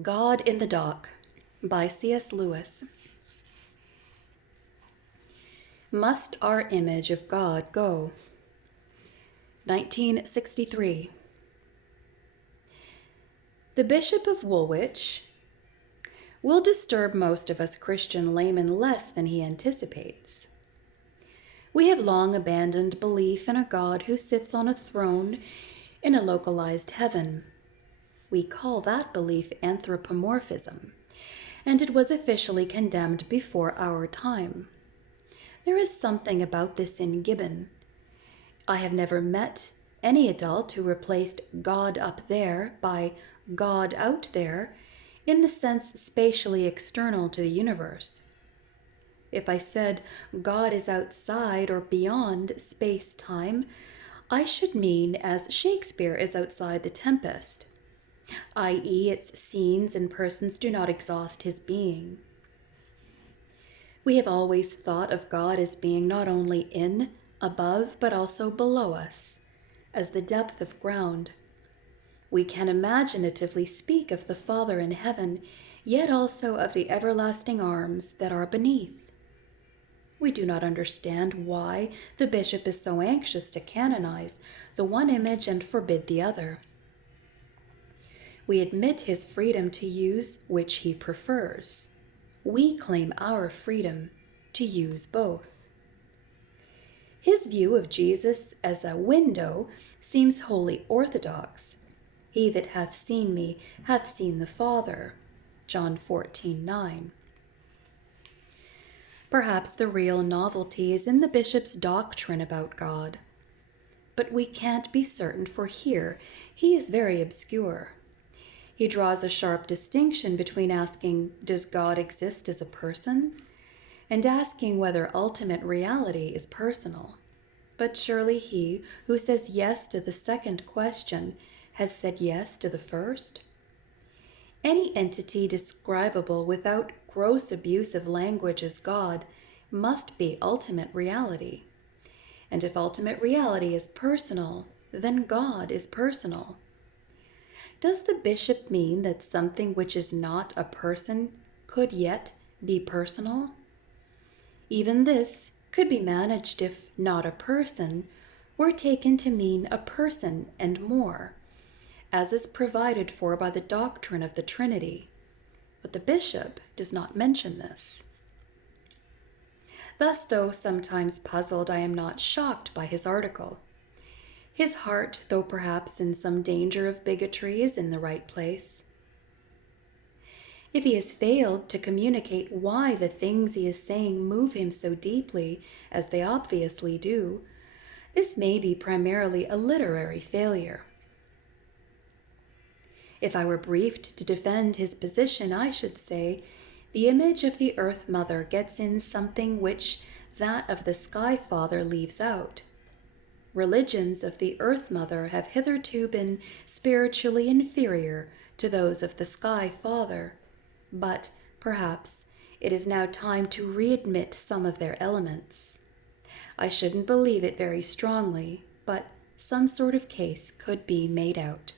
God in the Dock by C.S. Lewis. Must our image of God go? 1963. The Bishop of Woolwich will disturb most of us Christian laymen less than he anticipates. We have long abandoned belief in a God who sits on a throne in a localized heaven. We call that belief anthropomorphism, and it was officially condemned before our time. There is something about this in Gibbon. I have never met any adult who replaced God up there by God out there in the sense spatially external to the universe. If I said God is outside or beyond space-time, I should mean as Shakespeare is outside the Tempest, i.e., its scenes and persons do not exhaust his being. We have always thought of God as being not only in, above, but also below us, as the depth of ground. We can imaginatively speak of the Father in heaven, yet also of the everlasting arms that are beneath. We do not understand why the bishop is so anxious to canonize the one image and forbid the other. We admit his freedom to use which he prefers. We claim our freedom to use both. His view of Jesus as a window seems wholly orthodox. He that hath seen me hath seen the Father. John 14:9. Perhaps the real novelty is in the bishop's doctrine about God. But we can't be certain, for here he is very obscure. He draws a sharp distinction between asking, does God exist as a person? And asking whether ultimate reality is personal. But surely he who says yes to the second question has said yes to the first? Any entity describable without gross abuse of language as God must be ultimate reality. And if ultimate reality is personal, then God is personal. Does the bishop mean that something which is not a person could yet be personal? Even this could be managed if not a person were taken to mean a person and more, as is provided for by the doctrine of the Trinity. But the bishop does not mention this. Thus, though sometimes puzzled, I am not shocked by his article. His heart, though perhaps in some danger of bigotry, is in the right place. If he has failed to communicate why the things he is saying move him so deeply, as they obviously do, this may be primarily a literary failure. If I were briefed to defend his position, I should say, the image of the Earth Mother gets in something which that of the Sky Father leaves out. Religions of the Earth Mother have hitherto been spiritually inferior to those of the Sky Father, but perhaps it is now time to readmit some of their elements. I shouldn't believe it very strongly, but some sort of case could be made out.